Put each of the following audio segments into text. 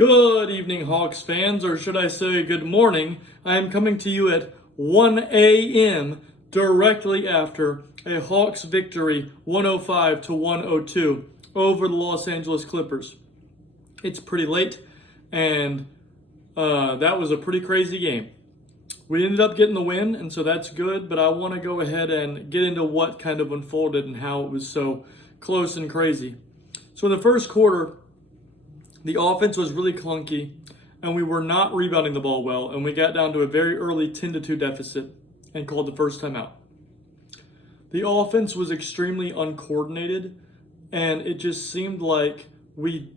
Good evening, Hawks fans, or should I say good morning. I am coming to you at 1 a.m. directly after a Hawks victory 105-102 over the Los Angeles Clippers. It's pretty late, and that was a pretty crazy game. We ended up getting the win, and so that's good, but I want to go ahead and get into what kind of unfolded and how it was so close and crazy. So in the first quarter, the offense was really clunky, and we were not rebounding the ball well, and we got down to a very early 10-2 deficit and called the first time out. The offense was extremely uncoordinated, and it just seemed like we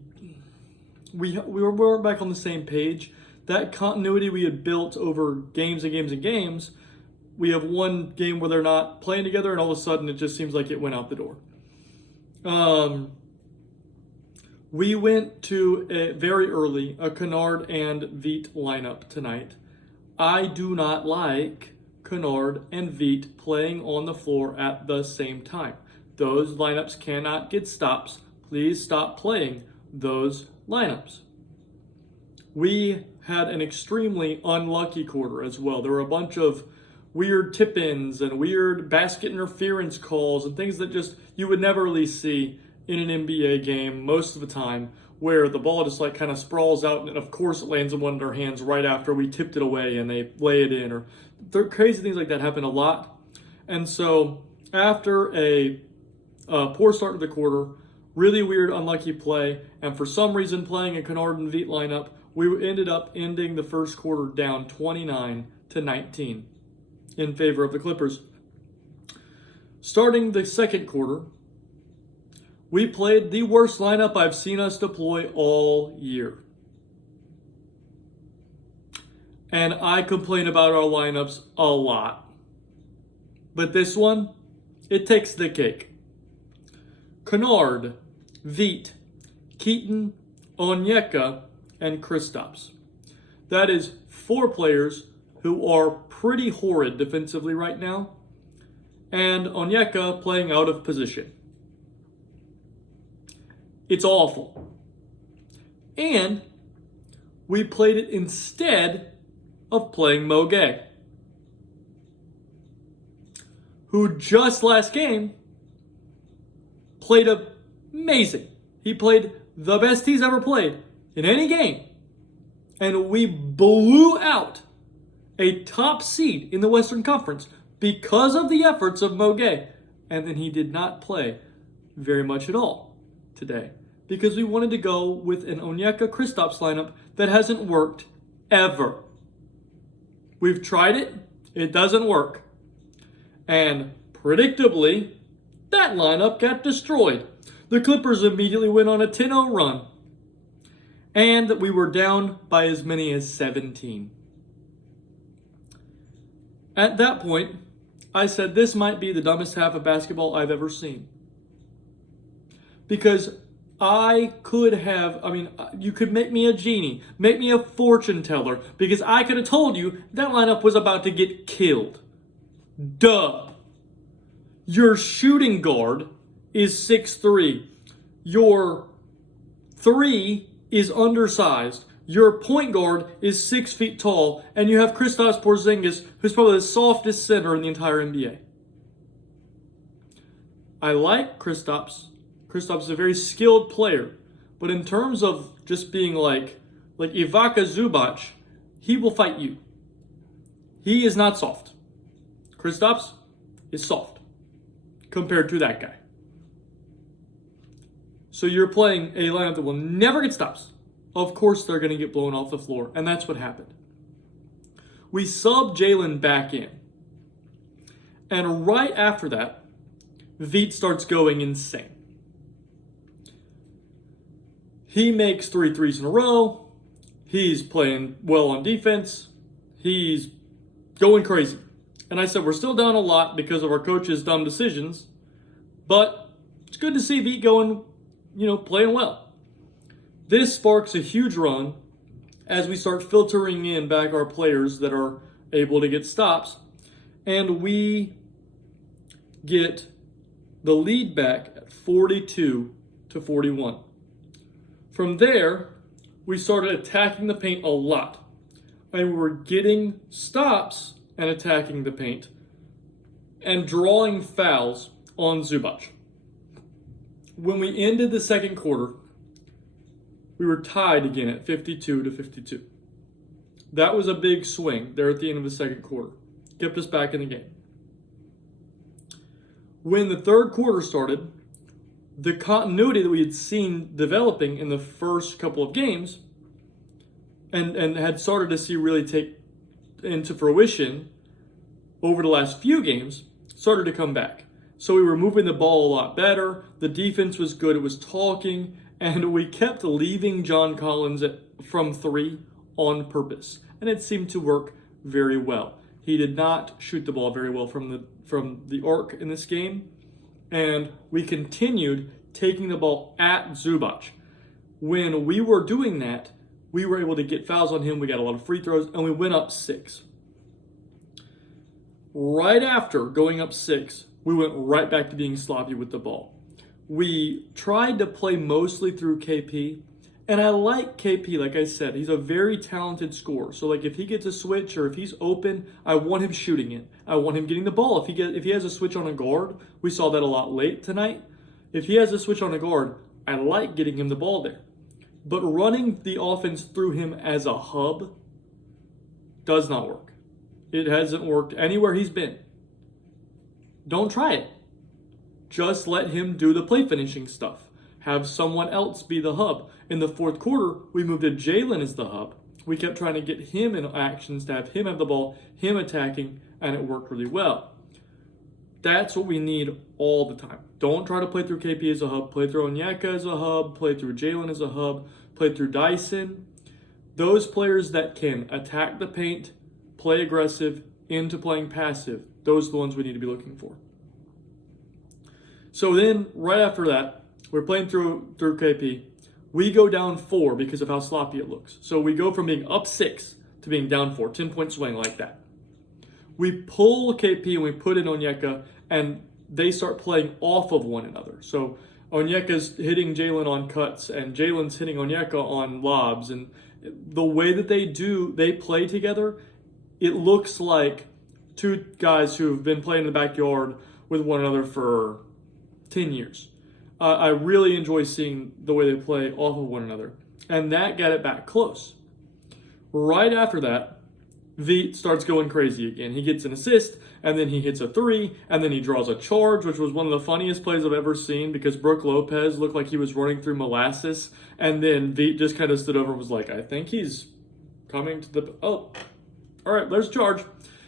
weren't back on the same page. That continuity we had built over games and games and games, we have one game where they're not playing together, and all of a sudden it just seems like it went out the door. We went to very early a Kennard and Veet lineup tonight. I do not like Kennard and Veet playing on the floor at the same time. Those lineups cannot get stops. Please stop playing those lineups. We had an extremely unlucky quarter as well. There were a bunch of weird tip-ins and weird basket interference calls and things that just you would never really see in an NBA game most of the time, where the ball just like kind of sprawls out and of course it lands in one of their hands right after we tipped it away and they lay it in, or crazy things like that happen a lot. And so after a poor start to the quarter, really weird unlucky play, and for some reason playing a Kennard and Veet lineup, we ended up ending the first quarter down 29-19 in favor of the Clippers. Starting the second quarter, we played the worst lineup I've seen us deploy all year. And I complain about our lineups a lot. But this one, it takes the cake. Kennard, Veet, Keaton, Onyeka, and Kristaps. That is 4 players who are pretty horrid defensively right now, and Onyeka playing out of position. It's awful. And we played it instead of playing Mo Gay, who just last game played amazing. He played the best he's ever played in any game. And we blew out a top seed in the Western Conference because of the efforts of Mo Gay. And then he did not play very much at all today, because we wanted to go with an Onyeka Kristaps lineup that hasn't worked ever. We've tried it, it doesn't work. And predictably, that lineup got destroyed. The Clippers immediately went on a 10-0 run, and we were down by as many as 17. At that point, I said this might be the dumbest half of basketball I've ever seen. Because you could make me a genie, make me a fortune teller, because I could have told you that lineup was about to get killed. Duh. Your shooting guard is 6'3". Your 3 is undersized. Your point guard is 6 feet tall, and you have Kristaps Porzingis, who's probably the softest center in the entire NBA. I like Kristaps. Kristaps is a very skilled player, but in terms of just being like Ivica Zubac, he will fight you. He is not soft. Kristaps is soft compared to that guy. So you're playing a lineup that will never get stops. Of course they're going to get blown off the floor, and that's what happened. We sub Jalen back in, and right after that, Veet starts going insane. He makes 3 threes in a row. He's playing well on defense. He's going crazy. And I said, we're still down a lot because of our coach's dumb decisions, but it's good to see Veet going, playing well. This sparks a huge run as we start filtering in back our players that are able to get stops, and we get the lead back at 42-41. From there, we started attacking the paint a lot. And we were getting stops and attacking the paint and drawing fouls on Zubac. When we ended the second quarter, we were tied again at 52-52. That was a big swing there at the end of the second quarter. Kept us back in the game. When the third quarter started, the continuity that we had seen developing in the first couple of games and had started to see really take into fruition over the last few games started to come back. So we were moving the ball a lot better. The defense was good. It was talking. And we kept leaving John Collins from three on purpose. And it seemed to work very well. He did not shoot the ball very well from the arc in this game. And we continued taking the ball at Zubac. When we were doing that, we were able to get fouls on him. We got a lot of free throws, and we went up 6. Right after going up 6, we went right back to being sloppy with the ball. We tried to play mostly through KP, and I like KP, like I said. He's a very talented scorer. So like if he gets a switch or if he's open, I want him shooting it. I want him getting the ball. If he has a switch on a guard, we saw that a lot late tonight. If he has a switch on a guard, I like getting him the ball there. But running the offense through him as a hub does not work. It hasn't worked anywhere he's been. Don't try it. Just let him do the play finishing stuff. Have someone else be the hub. In the fourth quarter, we moved to Jalen as the hub. We kept trying to get him in actions, to have him have the ball, him attacking, and it worked really well. That's what we need all the time. Don't try to play through KP as a hub. Play through Onyeka as a hub. Play through Jalen as a hub. Play through Dyson. Those players that can attack the paint, play aggressive, into playing passive, those are the ones we need to be looking for. So then, right after that, we're playing through KP. We go down 4 because of how sloppy it looks. So we go from being up 6 to being down 4, 10-point swing like that. We pull KP and we put in Onyeka, and they start playing off of one another. So Onyeka's hitting Jalen on cuts, and Jalen's hitting Onyeka on lobs. And the way that they play together, it looks like two guys who have been playing in the backyard with one another for 10 years. I really enjoy seeing the way they play off of one another. And that got it back close. Right after that, Veit starts going crazy again. He gets an assist, and then he hits a 3, and then he draws a charge, which was one of the funniest plays I've ever seen because Brook Lopez looked like he was running through molasses, and then Veit just kind of stood over and was like, I think he's coming to the... Oh, all right, there's a charge.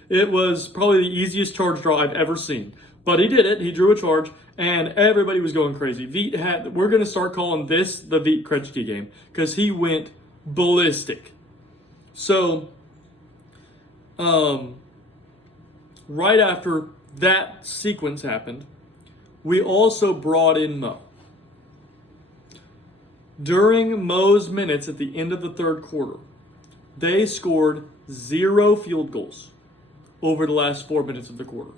It was probably the easiest charge draw I've ever seen. But he did it. He drew a charge, and everybody was going crazy. We're going to start calling this the Veit Krejci game because he went ballistic. So... right after that sequence happened, we also brought in Mo. During Mo's minutes at the end of the third quarter, they scored 0 field goals over the last 4 minutes of the quarter.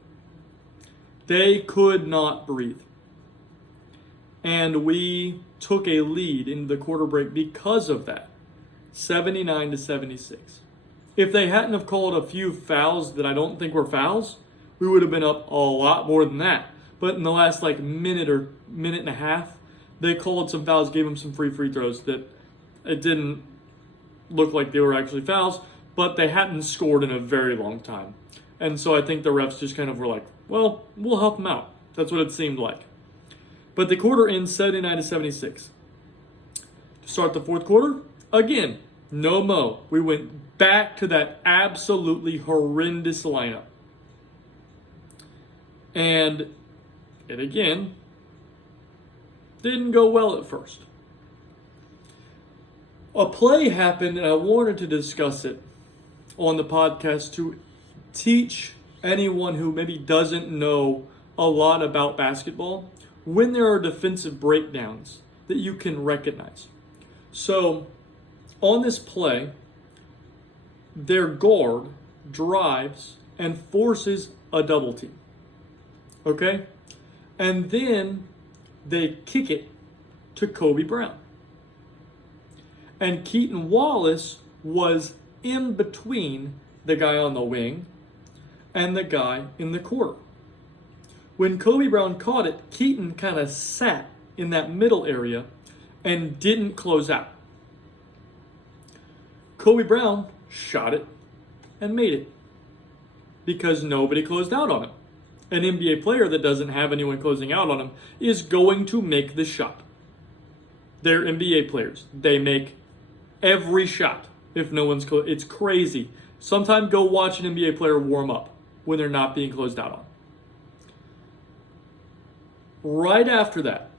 They could not breathe. And we took a lead into the quarter break because of that, 79-76. If they hadn't have called a few fouls that I don't think were fouls, we would have been up a lot more than that. But in the last minute or minute and a half, they called some fouls, gave them some free throws that it didn't look like they were actually fouls, but they hadn't scored in a very long time. And so I think the refs just kind of were like, well, we'll help them out. That's what it seemed like. But the quarter ends 79-76. To start the fourth quarter, again, no Mo. We went back to that absolutely horrendous lineup. And it again didn't go well at first. A play happened, and I wanted to discuss it on the podcast to teach anyone who maybe doesn't know a lot about basketball when there are defensive breakdowns that you can recognize. So, on this play, their guard drives and forces a double team. Okay? And then they kick it to Kobe Brown. And Keaton Wallace was in between the guy on the wing and the guy in the corner. When Kobe Brown caught it, Keaton kind of sat in that middle area and didn't close out. Kobe Brown shot it and made it because nobody closed out on him. An NBA player that doesn't have anyone closing out on him is going to make the shot. They're NBA players. They make every shot if no one's close. It's crazy. Sometime go watch an NBA player warm up when they're not being closed out on. Right after that,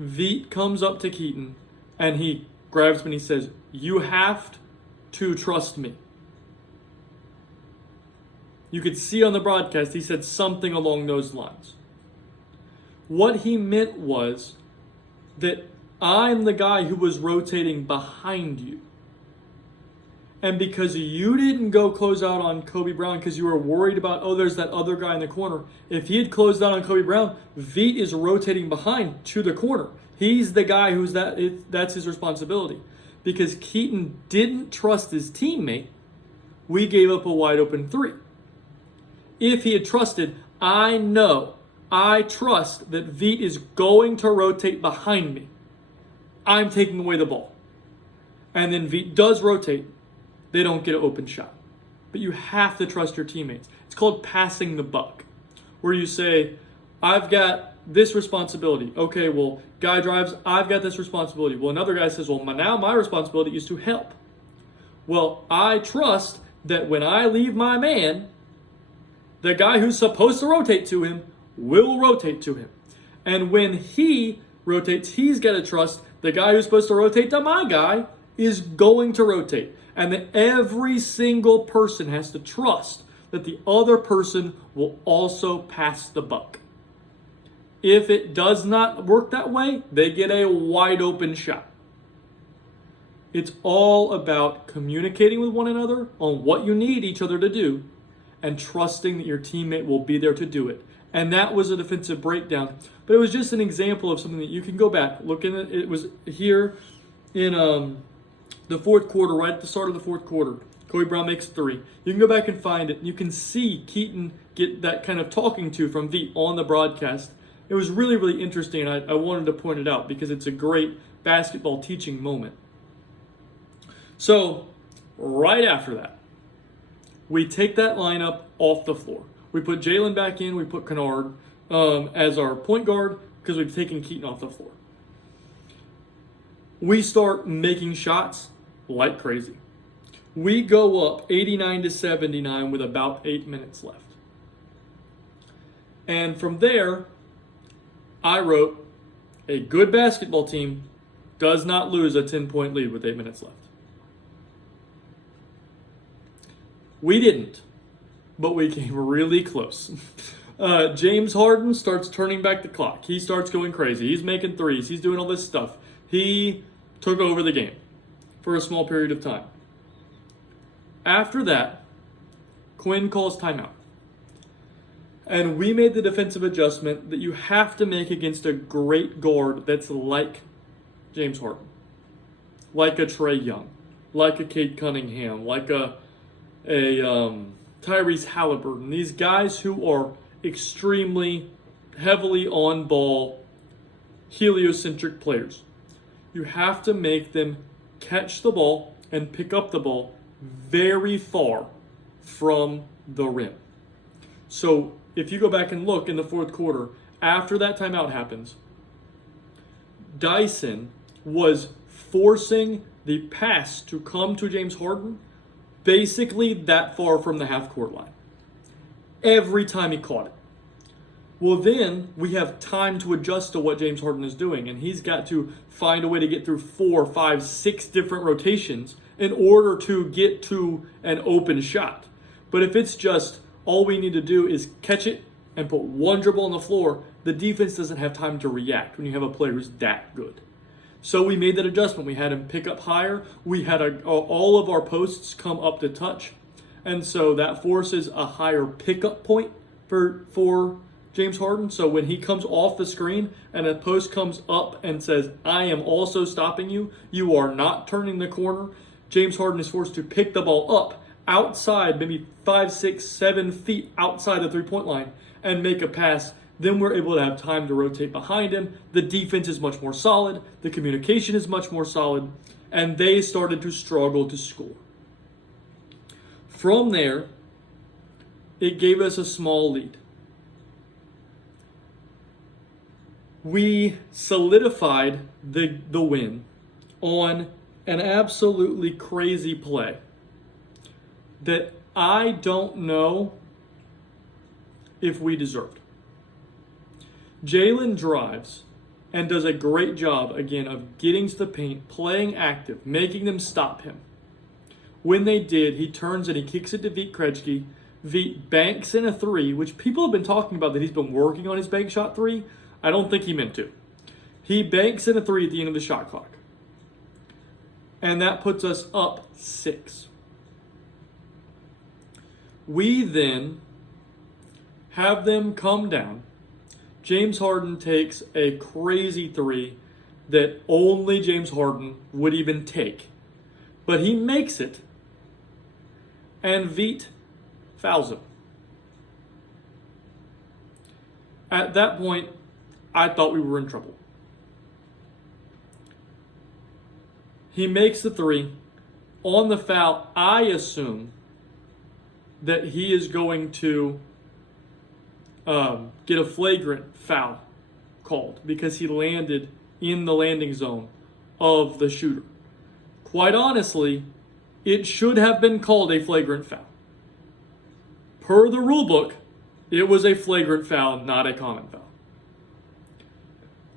Veet comes up to Keaton and he grabs him and he says, "You have to trust me." You could see on the broadcast he said something along those lines. What he meant was that I'm the guy who was rotating behind you. And because you didn't go close out on Kobe Brown because you were worried about, oh, there's that other guy in the corner. If he had closed out on Kobe Brown, Veet is rotating behind to the corner. He's the guy that's his responsibility. Because Keaton didn't trust his teammate, we gave up a wide open three. If he had trusted, I trust that Veet is going to rotate behind me. I'm taking away the ball. And then Veet does rotate. They don't get an open shot. But you have to trust your teammates. It's called passing the buck, where you say, I've got this responsibility. Okay, well, guy drives, I've got this responsibility. Well, another guy says, well, now my responsibility is to help. Well, I trust that when I leave my man, the guy who's supposed to rotate to him will rotate to him. And when he rotates, he's got to trust the guy who's supposed to rotate to my guy is going to rotate. And that every single person has to trust that the other person will also pass the buck. If it does not work that way, they get a wide open shot. It's all about communicating with one another on what you need each other to do and trusting that your teammate will be there to do it. And that was a defensive breakdown. But it was just an example of something that you can go back, look in it. It was here in the fourth quarter, right at the start of the fourth quarter. Kobe Brown makes three. You can go back and find it. You can see Keaton get that kind of talking to from Veet on the broadcast. It was really, really interesting. I wanted to point it out because it's a great basketball teaching moment. So, right after that, we take that lineup off the floor. We put Jalen back in. We put Kennard as our point guard because we've taken Keaton off the floor. We start making shots like crazy. We go up 89-79 with about 8 minutes left. And from there, I wrote, a good basketball team does not lose a 10-point lead with 8 minutes left. We didn't, but we came really close. James Harden starts turning back the clock. He starts going crazy. He's making threes. He's doing all this stuff. He took over the game for a small period of time. After that, Quinn calls timeout. And we made the defensive adjustment that you have to make against a great guard that's like James Harden, like a Trae Young, like a Cade Cunningham, like a Tyrese Halliburton. These guys who are extremely heavily on ball, heliocentric players. You have to make them catch the ball and pick up the ball very far from the rim. So if you go back and look in the fourth quarter, after that timeout happens, Dyson was forcing the pass to come to James Harden basically that far from the half-court line. Every time he caught it. Well, then we have time to adjust to what James Harden is doing, and he's got to find a way to get through 4, 5, 6 different rotations in order to get to an open shot. But if it's just all we need to do is catch it and put one dribble on the floor, the defense doesn't have time to react when you have a player who's that good. So we made that adjustment. We had him pick up higher. We had all of our posts come up to touch. And so that forces a higher pickup point for James Harden. So when he comes off the screen and a post comes up and says, I am also stopping you, you are not turning the corner, James Harden is forced to pick the ball up outside, maybe 5, 6, 7 feet outside the three-point line and make a pass. Then we're able to have time to rotate behind him. The defense is much more solid. The communication is much more solid. And they started to struggle to score. From there, it gave us a small lead. We solidified the win on an absolutely crazy play that I don't know if we deserved. Jalen drives and does a great job, again, of getting to the paint, playing active, making them stop him. When they did, he turns and he kicks it to Vít Krejci. Vít banks in a three, which people have been talking about that he's been working on his bank shot three. I don't think he meant to. He banks in a three at the end of the shot clock. And that puts us up 6. We then have them come down. James Harden takes a crazy three that only James Harden would even take. But he makes it. And Vít fouls him. At that point, I thought we were in trouble. He makes the three. On the foul, I assume that he is going to get a flagrant foul called because he landed in the landing zone of the shooter. Quite honestly, it should have been called a flagrant foul. Per the rule book, it was a flagrant foul, not a common foul.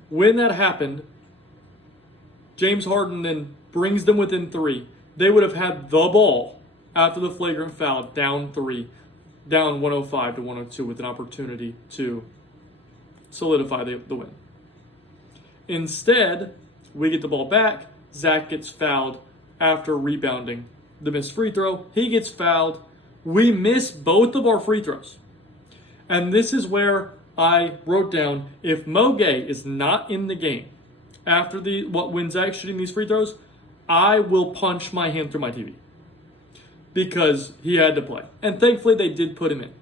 When that happened, James Harden then brings them within 3. They would have had the ball after the flagrant foul, down 3, down 105 to 102 with an opportunity to solidify the win. Instead, we get the ball back. Zach gets fouled after rebounding the missed free throw. He gets fouled. We miss both of our free throws. And this is where I wrote down, if Mo Gay is not in the game after when Zach's shooting these free throws, I will punch my hand through my TV. Because he had to play. And thankfully they did put him in.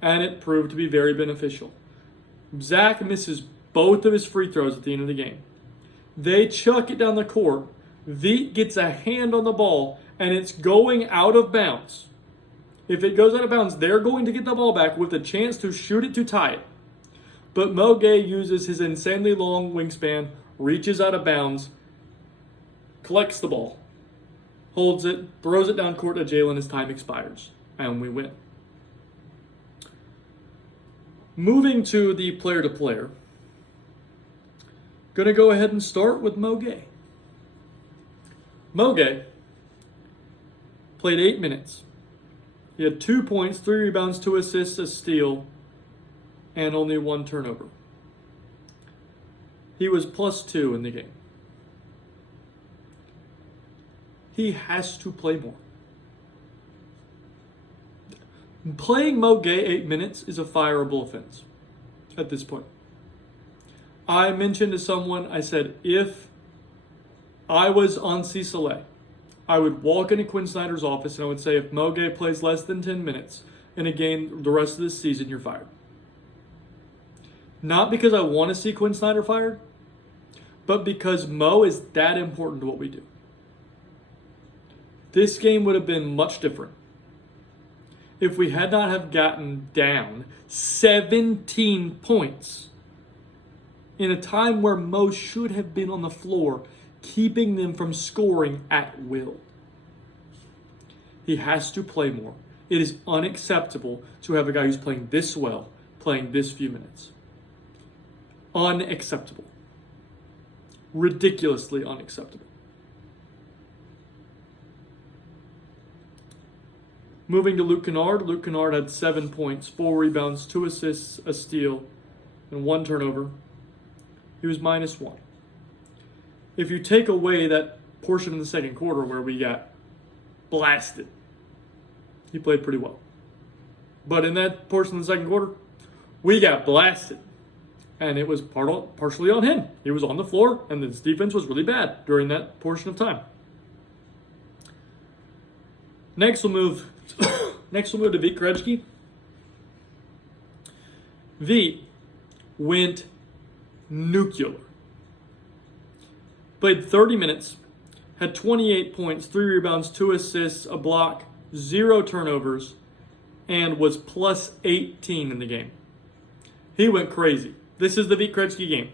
And it proved to be very beneficial. Zach misses both of his free throws at the end of the game. They chuck it down the court. Vít gets a hand on the ball and it's going out of bounds. If it goes out of bounds, they're going to get the ball back with a chance to shoot it to tie it. But Mo Gay uses his insanely long wingspan, reaches out of bounds, collects the ball, holds it, throws it down court to Jalen as time expires, and we win. Moving to the player-to-player, going to go ahead and start with Mo Gay. Mo Gay played 8 minutes. He had 2 points, 3 rebounds, 2 assists, a steal, and only 1 turnover. He was +2 in the game. He has to play more. Playing Mo Gay 8 minutes is a fireable offense at this point. I mentioned to someone, I said, if I was on Soleil, I would walk into Quinn Snyder's office and I would say, if Mo Gay plays less than 10 minutes in a game the rest of this season, you're fired. Not because I want to see Quinn Snyder fired, but because Mo is that important to what we do. This game would have been much different if we had not have gotten down 17 points in a time where Mo should have been on the floor, keeping them from scoring at will. He has to play more. It is unacceptable to have a guy who's playing this well, playing this few minutes. Unacceptable. Ridiculously unacceptable. Moving to Luke Kennard. Luke Kennard had 7 points, 4 rebounds, 2 assists, a steal, and 1 turnover. He was -1. If you take away that portion in the second quarter where we got blasted, he played pretty well. But in that portion of the second quarter, We got blasted. And it was partially on him. He was on the floor, and his defense was really bad during that portion of time. Next, we'll move to Vít Krejci. Vít went nuclear. Played 30 minutes, had 28 points, 3 rebounds, 2 assists, a block, 0 turnovers, and was plus 18 in the game. He went crazy. This is the Vít Krejci game.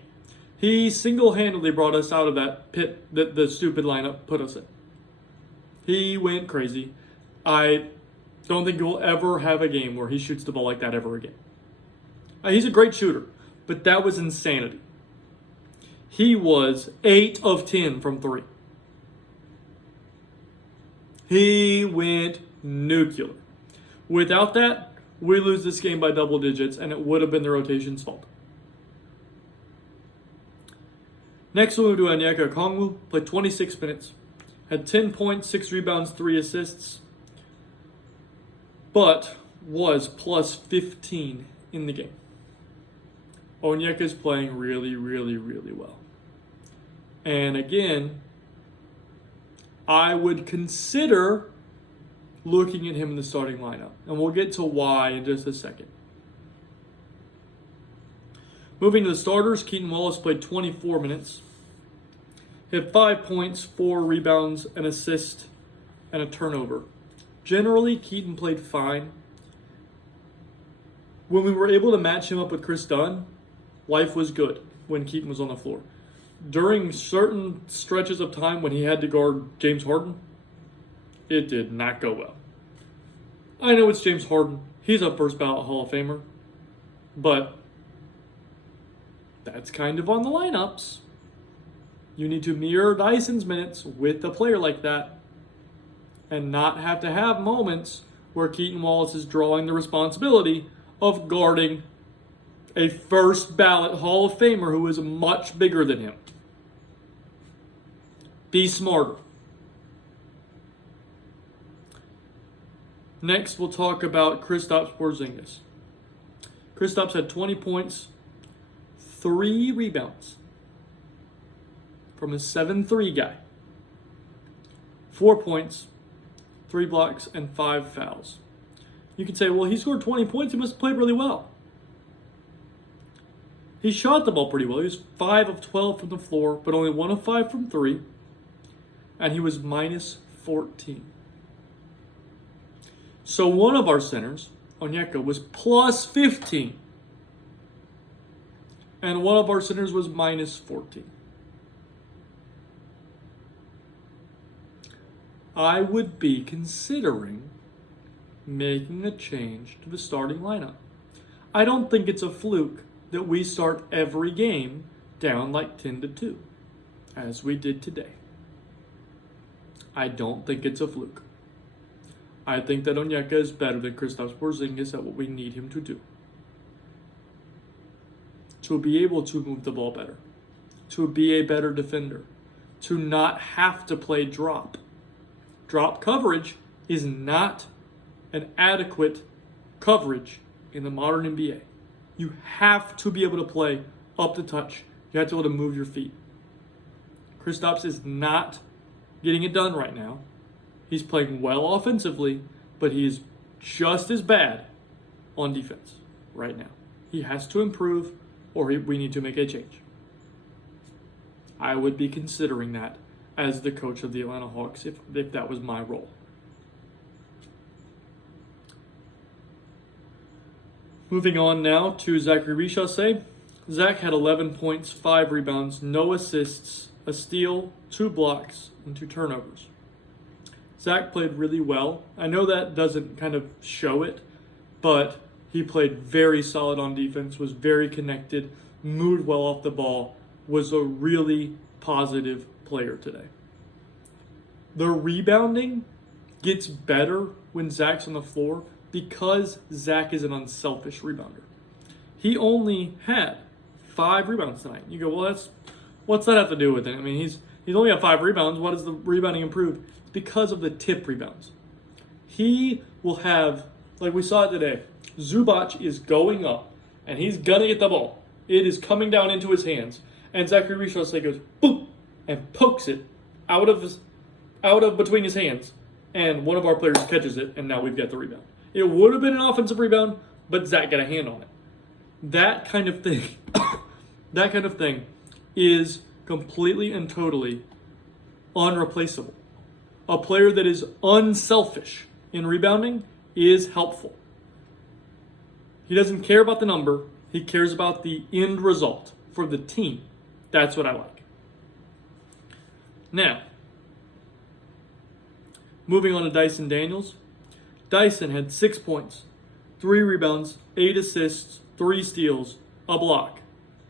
He single-handedly brought us out of that pit that the stupid lineup put us in. He went crazy. I don't think he'll ever have a game where he shoots the ball like that ever again. He's a great shooter, but that was insanity. He was 8 of 10 from 3. He went nuclear. Without that, we lose this game by double digits, and it would have been the rotation's fault. Next, we'll move to Onyeka Okongwu. Played 26 minutes. Had 10 points, 6 rebounds, 3 assists. But was plus 15 in the game. Onyeka's playing really, really, really well. And again, I would consider looking at him in the starting lineup. And we'll get to why in just a second. Moving to the starters, Keaton Wallace played 24 minutes. He had 5 points, 4 rebounds, an assist, and a turnover. Generally, Keaton played fine. When we were able to match him up with Chris Dunn, life was good when Keaton was on the floor. During certain stretches of time when he had to guard James Harden, it did not go well. I know it's James Harden. He's a first ballot Hall of Famer. But that's kind of on the lineups. You need to mirror Dyson's minutes with a player like that and not have to have moments where Keaton Wallace is drawing the responsibility of guarding a first ballot Hall of Famer who is much bigger than him. Be smarter. Next, we'll talk about Kristaps Porzingis. Kristaps had 20 points, 3 rebounds from a 7-3 guy. 4 points, 3 blocks, and 5 fouls. You could say, well, he scored 20 points. He must have played really well. He shot the ball pretty well. He was 5 of 12 from the floor, but only 1 of 5 from 3. And he was minus 14. So one of our centers, Onyeka, was plus 15. And one of our centers was minus 14. I would be considering making a change to the starting lineup. I don't think it's a fluke that we start every game down like 10-2, as we did today. I don't think it's a fluke. I think that Onyeka is better than Kristaps Porzingis at what we need him to do. To be able to move the ball better. To be a better defender. To not have to play drop. Drop coverage is not an adequate coverage in the modern NBA. You have to be able to play up the touch. You have to be able to move your feet. Kristaps is not getting it done right now. He's playing well offensively, but he is just as bad on defense right now. He has to improve, or we need to make a change. I would be considering that as the coach of the Atlanta Hawks if that was my role. Moving on now to Zachary Richaussee. Zach had 11 points, 5 rebounds, no assists, a steal, 2 blocks, and 2 turnovers. Zach played really well. I know that doesn't kind of show it, but he played very solid on defense, was very connected, moved well off the ball, was a really positive player today. The rebounding gets better when Zach's on the floor because Zach is an unselfish rebounder. He only had 5 rebounds tonight. You go, well, what's that have to do with it? I mean, he's only got 5 rebounds. What does the rebounding improve? It's because of the tip rebounds. He will have, like we saw it today, Zubac is going up and he's gonna get the ball. It is coming down into his hands, and Zachary Richardson goes boop and pokes it out of between his hands, and one of our players catches it, and now we've got the rebound. It would have been an offensive rebound, but Zach got a hand on it. That kind of thing, that kind of thing is completely and totally unreplaceable. A player that is unselfish in rebounding is helpful. He doesn't care about the number. He cares about the end result for the team. That's what I like. Now, moving on to Dyson Daniels. Dyson had 6 points, 3 rebounds, 8 assists, 3 steals, a block,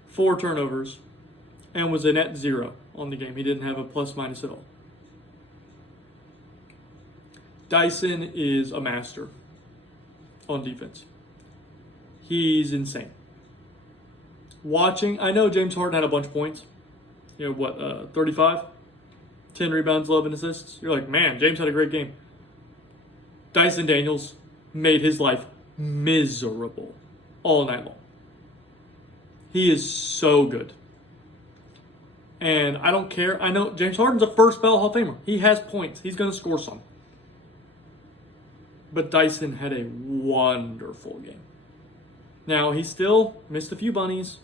4 turnovers, and was a net 0 on the game. He didn't have a plus minus at all. Dyson is a master on defense. He's insane. Watching, I know James Harden had a bunch of points. 35? 10 rebounds, 11 assists. You're like, man, James had a great game. Dyson Daniels made his life miserable all night long. He is so good. And I don't care. I know James Harden's a first ballot Hall of Famer. He has points. He's going to score some. But Dyson had a wonderful game. Now, he still missed a few bunnies.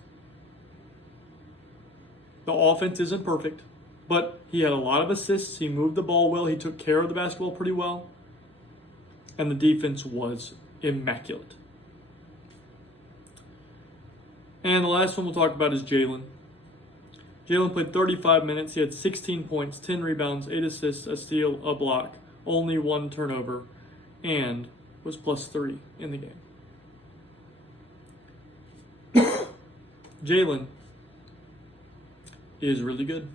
The offense isn't perfect, but he had a lot of assists. He moved the ball well. He took care of the basketball pretty well. And the defense was immaculate. And the last one we'll talk about is Jalen. Jalen played 35 minutes. He had 16 points, 10 rebounds, 8 assists, a steal, a block, only 1 turnover, and was plus 3 in the game. Jalen is really good.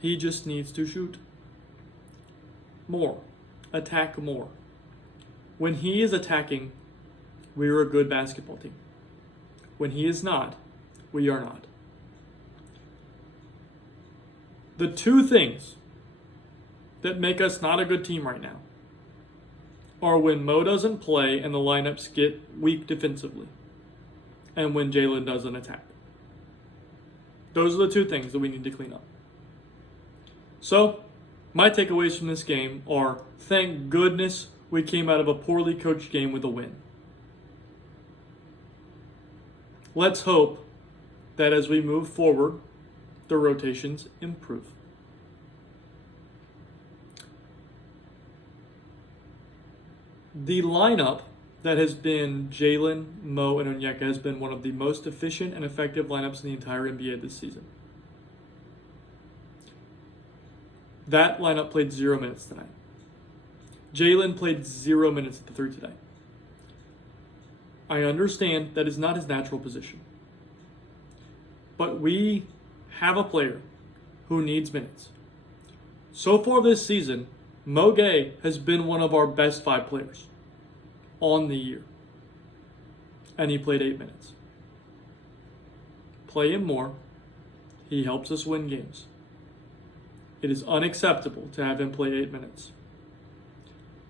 He just needs to shoot more, attack more. When he is attacking, we are a good basketball team. When he is not, we are not. The two things that make us not a good team right now are when Mo doesn't play and the lineups get weak defensively, and when Jalen doesn't attack. Those are the two things that we need to clean up. So, my takeaways from this game are, thank goodness we came out of a poorly coached game with a win. Let's hope that as we move forward, the rotations improve. The lineup that has been Jalen, Mo, and Onyeka has been one of the most efficient and effective lineups in the entire NBA this season. That lineup played 0 minutes tonight. Jalen played 0 minutes at the 3 today. I understand that is not his natural position. But we have a player who needs minutes. So far this season, Mo Gay has been one of our best 5 players on the year. And he played 8 minutes. Play him more. He helps us win games. It is unacceptable to have him play 8 minutes.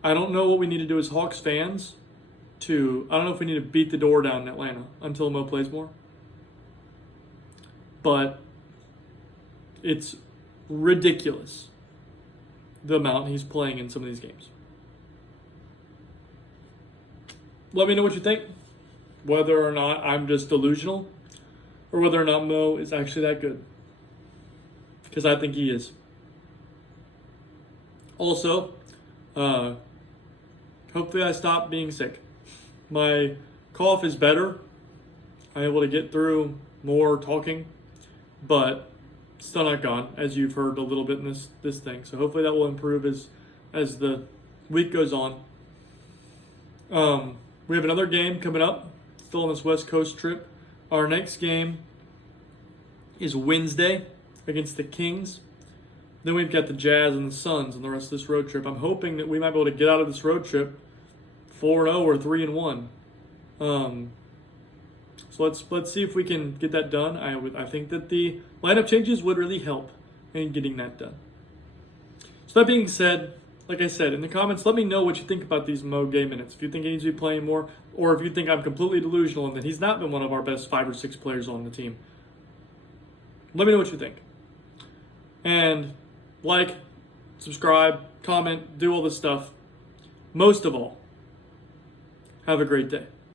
I don't know what we need to do as Hawks fans I don't know if we need to beat the door down in Atlanta until Mo plays more. But it's ridiculous the amount he's playing in some of these games. Let me know what you think. Whether or not I'm just delusional, or whether or not Mo is actually that good. Because I think he is. Also, hopefully I stop being sick. My cough is better. I'm able to get through more talking, but still not gone, as you've heard a little bit in this thing. So hopefully that will improve as the week goes on. We have another game coming up, still on this West Coast trip. Our next game is Wednesday against the Kings. Then we've got the Jazz and the Suns on the rest of this road trip. I'm hoping that we might be able to get out of this road trip 4-0 or 3-1. So let's see if we can get that done. I think that the lineup changes would really help in getting that done. So that being said, like I said, in the comments, let me know what you think about these Mo game minutes. If you think he needs to be playing more, or if you think I'm completely delusional and that he's not been one of our best 5 or 6 players on the team. Let me know what you think. And like, subscribe, comment, do all this stuff. Most of all, have a great day.